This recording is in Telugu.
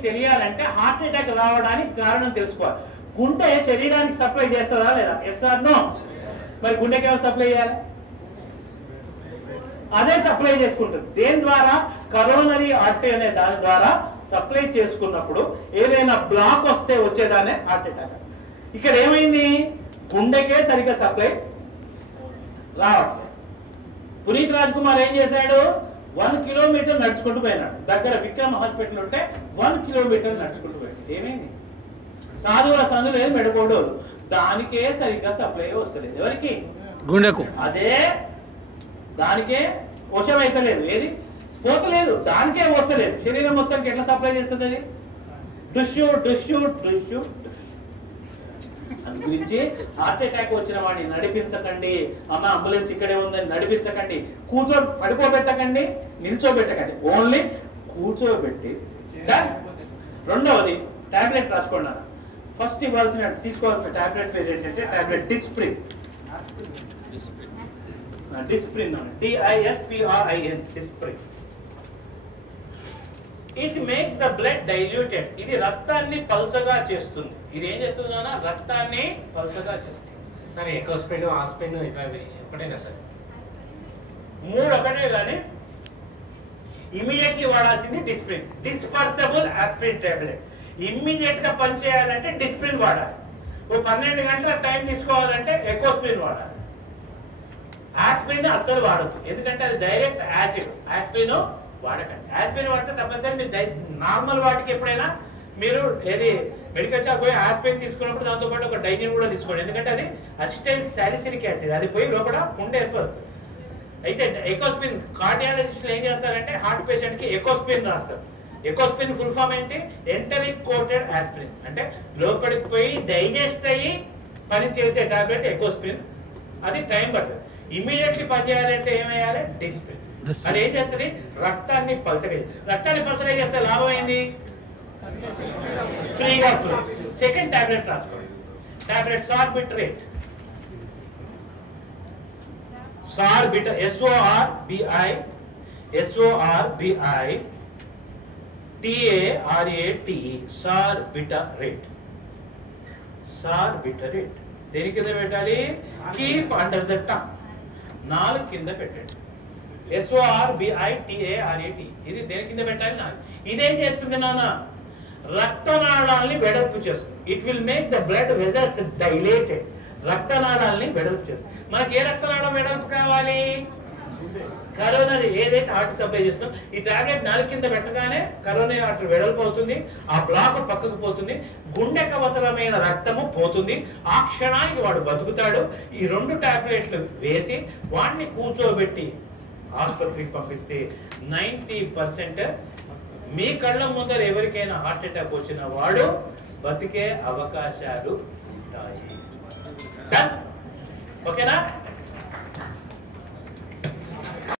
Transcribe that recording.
మీకు తెలియాలంటే హార్ట్ అటాక్ రావడానికి కారణం తెలుసుకోవాలి. గుండె శరీరానికి సప్లై చేస్తుందా లేదా? Yes or no? మరి గుండెకి ఎవరు సప్లై చేయాలి? అదే సప్లై చేసుకుంటుంది. దేని ద్వారా? కరోనరీ ఆర్టరీ అనే దాని ద్వారా సప్లై చేసుకున్నప్పుడు ఏదైనా బ్లాక్ వస్తే వచ్చేదానే హార్ట్ అటాక్. ఇక్కడ ఏమైంది? గుండెకే సరిగ్గా సప్లై రావట్లేదు. పునీత్ రాజ్ కుమార్ ఏం చేశాడు? 1 కిలోమీటర్ నడుచుకుంటూ పోయినాడు. దగ్గర విక్రమ్ హాస్పిటల్ ఉంటే 1 కిలోమీటర్ నడుచుకుంటూ పోయాడు. ఏమైంది? కాదుల సందు లేదు, మెడకోడోలు, దానికే సరిగ్గా సప్లై వస్తలేదు. ఎవరికి? గుండెకు. అదే దానికే వశమైతే లేదు, ఏది పోతలేదు, దానికే వస్తలేదు. శరీరం మొత్తానికి ఎట్లా సప్లై చేస్తుంది అది? డుష్యూ డుష్యూ డుష్యూ. అందు గురించి హార్ట్ అటాక్ వచ్చిన వాడిని నడిపించకండి. అమ్మ అంబులెన్స్ ఇక్కడే ఉందని నడిపించకండి. పడుకోబెట్టకండి, నిల్చోబెట్టకండి, ఓన్లీ కూర్చోబెట్టి. రెండవది టాబ్లెట్ రాసుకోండి. ఫస్ట్ తీసుకోవాల్సిన టాబ్లెట్ పేరు ఏంటంటే tablet Disprin. Disprin, DISPRIN, Disprin. It makes the blood diluted. ఇది రక్తాన్ని పల్చగా చేస్తుంది. ఇది ఏం చేస్తుంది నాన్న? రక్తాన్ని పల్చగా చేస్తుంది. సరే, ఎకోస్పిన్, ఆస్పిన్ ఒకటేనా సార్? 3 ఒకటే, కానీ ఇమీడియట్లీ వాడాల్సింది Disprin. Dispersible aspirin tablet. Immediate గా పనిచేయాలంటే డిస్ప్రిన్ వాడాలి. 12 గంటల టైం తీసుకోవాలంటే ఎకోస్పిన్ వాడాలి. ఆస్పిరిన్ అస్సలు వాడద్దు, ఎందుకంటే అది డైరెక్ట్ యాసిడ్. ఆస్పిరిన్ వాడకండి. ఆస్పిరిన్ వాడితే తప్పనిసరి మీరు నార్మల్ వాటికి ఎప్పుడైనా మీరు ఏది మెడికల్ షాప్ పోయి ఆస్పిరిన్ తీసుకున్నప్పుడు దాంతో పాటు ఒక డైజిన్ కూడా తీసుకోండి. ఎందుకంటే అది అసిటైల్ సాలిసిలిక్ యాసిడ్, అది పోయి లోపల పుండె ఏర్పడుతుంది. అయితే ఎకోస్పిన్ కార్డియాలజిస్టులు ఏం చేస్తారంటే హార్ట్ పేషెంట్ కి ఎకోస్పిన్ రాస్తారు. ఎకోస్పిన్ ఫుల్ ఫామ్ ఏంటి? Enteric coated aspirin. అంటే లోపలికి పోయి డైజెస్ట్ అయ్యి పని చేసే టాబ్లెట్ ఎకోస్పిన్. అది టైం పడుతుంది. ఇమీడియట్లీ పనిచేయాలంటే ఏమయ్యాలి? డిస్ప్రిన్. అది ఏం చేస్తుంది? రక్తాన్ని పల్చగా. రక్తాన్ని పల్చగా చేస్తే లాభం ఏంది? ఫ్రీగా ఫ్లో. సెకండ్ టాబ్లెట్ రాసుకోండి. టాబ్లెట్ సార్బిట్రేట్. సార్బిటర్, SORBITARATE, సార్బిటరేట్. సార్బిటరేట్ దేని కింద పెట్టాలి? కీప్ అండర్ ద టంగ్, నాలుగు కింద పెట్టండి. SORBITARATE, ఇది దేని కింద పెట్టాలి? నాలుగు. ఇదేం చేస్తుంది నాన్న? రక్తనాళాలని వెడల్పు చేస్తుంది. It will make the blood vessels dilated. రక్తనాళాలని వెడల్పు చేస్తుంది. మనకి ఏ రక్తనాళం వెడల్పు కావాలి? కరోనరీ, ఏదైతే హార్ట్ సప్లై చేస్తుందో ఈ టాబ్లెట్ నాలుగు కింద పెట్టగానే కరోనరీ ఆర్టరీ వెడల్పు అవుతుంది. ఆ బ్లాక్ పక్కకు పోతుంది. గుండెకు అవసరమైన రక్తము పోతుంది. ఆ క్షణానికి వాడు బతుకుతాడు. ఈ 2 టాబ్లెట్లు వేసి వాడిని కూర్చోబెట్టి ఆసుపత్రికి పంపిస్తే 90% మీ కళ్ళ ముందర ఎవరికైనా హార్ట్ అటాక్ వచ్చిన వాడు బతికే అవకాశాలు ఉంటాయి. ఓకేనా?